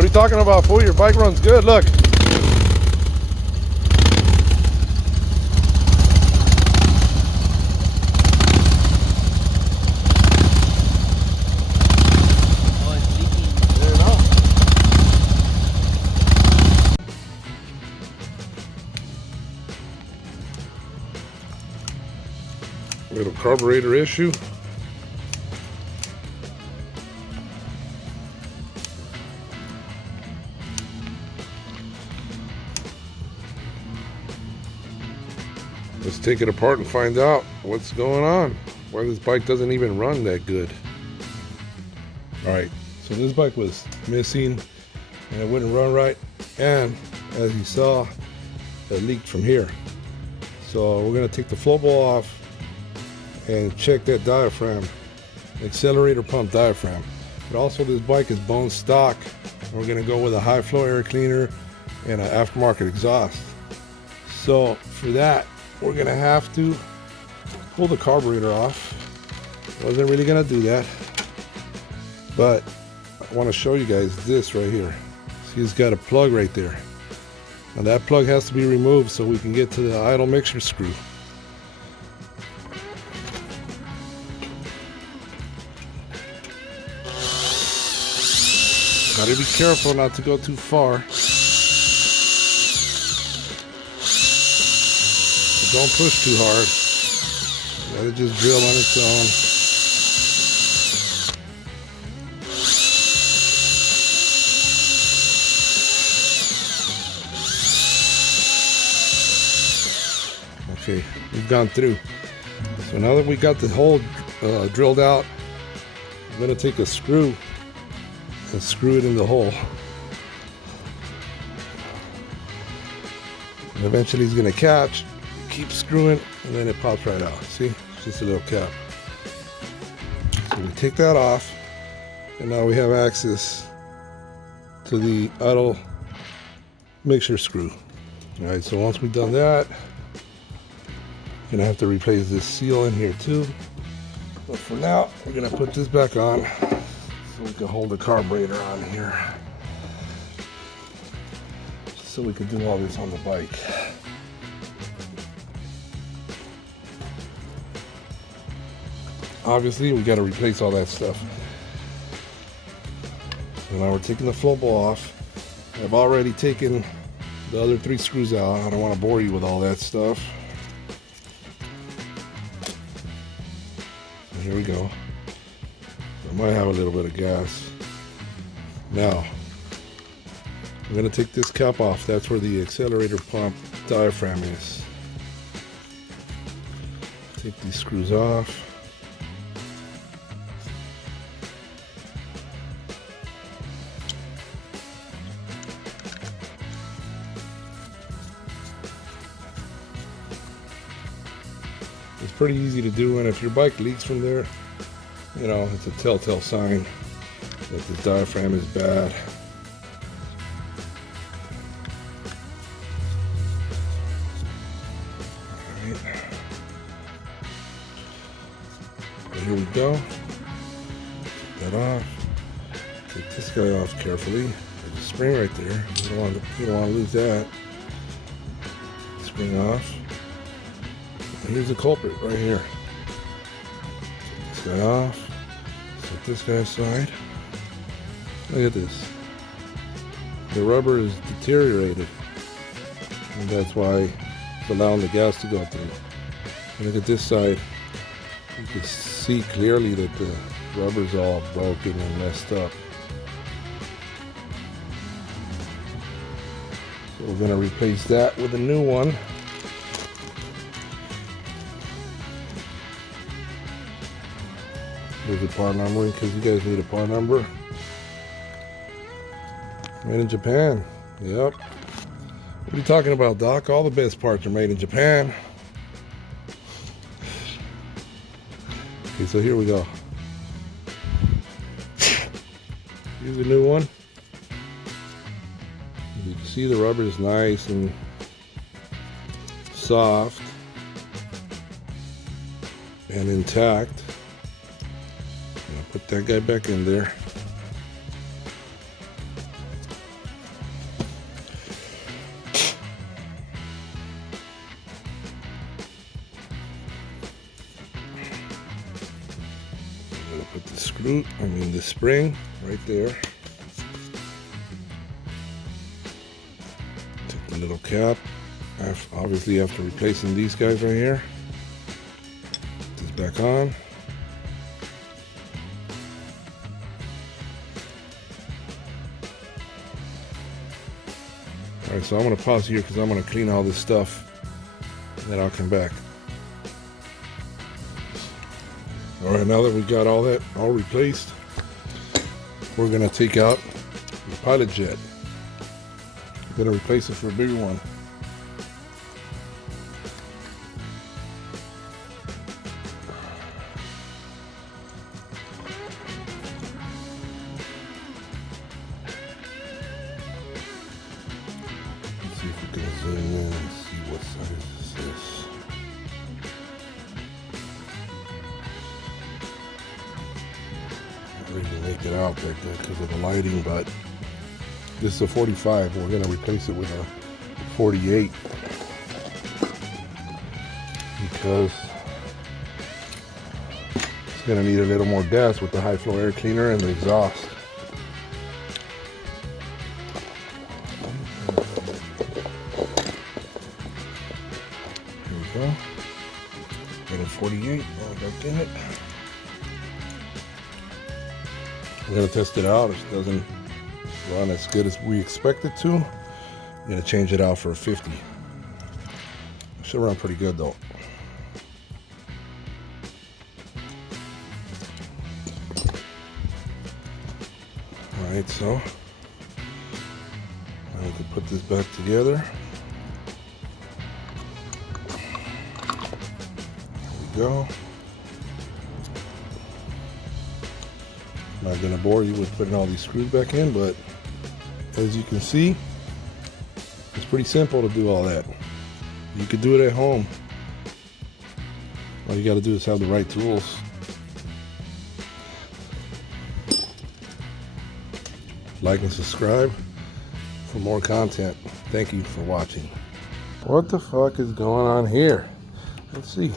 What are you talking about, fool? Your bike runs good, look. Oh, it's leaking. There now. Little carburetor issue. Let's take it apart and find out what's going on. Why this bike doesn't even run that good. Alright, so this bike was missing and it wouldn't run right. And as you saw, it leaked from here. So we're going to take the flow ball off and check that diaphragm, accelerator pump diaphragm. But also this bike is bone stock. We're going to go with a high flow air cleaner and an aftermarket exhaust. So for that, we're gonna have to pull the carburetor off. Wasn't really gonna do that, but I want to show you guys this right here. See, it's got a plug right there. Now that plug has to be removed so we can get to the idle mixture screw. Gotta be careful not to go too far. Don't push too hard. Let it just drill on its own. Okay, we've gone through. So now that we got the hole drilled out, I'm going to take a screw and screw it in the hole. And eventually it's going to catch. Keep screwing and then it pops right out. See, it's just a little cap. So we take that off and now we have access to the idle mixture screw. All right, so once we've done that, gonna have to replace this seal in here too. But for now, we're gonna put this back on so we can hold the carburetor on here, so we can do all this on the bike. Obviously, we got to replace all that stuff. So now we're taking the flow ball off. I've already taken the other 3 screws out. I don't want to bore you with all that stuff. So here we go. I might have a little bit of gas. Now, I'm going to take this cap off. That's where the accelerator pump diaphragm is. Take these screws off. It's pretty easy to do, and if your bike leaks from there, you know, it's a telltale sign that the diaphragm is bad. All right. And here we go. Take that off. Take this guy off carefully. There's a spring right there. You don't want to lose that. Spring off. Here's the culprit right here. Take this guy off. Set this guy aside. Look at this. The rubber is deteriorated, and that's why it's allowing the gas to go through. And look at this side. You can see clearly that the rubber's all broken and messed up. So we're going to replace that with a new one. Here's the part number in case you guys need a part number. Made in Japan. Yep. What are you talking about, Doc? All the best parts are made in Japan. Okay, so here we go. Here's a new one. You can see the rubber is nice and soft and intact. Put that guy back in there. the spring right there. Take the little cap. Obviously after replacing these guys right here. Put this back on. Alright, so I'm going to pause here because I'm going to clean all this stuff and then I'll come back. Alright, now that we got all that all replaced, we're going to take out the pilot jet. We're going to replace it for a bigger one. Let's see if we can zoom in and see what size this is. Not really make it out that good because of the lighting, but this is a 45. We're going to replace it with a 48 because it's going to need a little more gas with the high flow air cleaner and the exhaust. Here we go. Got a 48. All back in it. We're going to test it out. If it doesn't run as good as we expect it to, I'm going to change it out for a 50. It should run pretty good though. Alright, so now we can put this back together. There we go. I'm not going to bore you with putting all these screws back in, but as you can see, it's pretty simple to do all that. You could do it at home. All you got to do is have the right tools. Like and subscribe for more content. Thank you for watching. What the fuck is going on here? Let's see.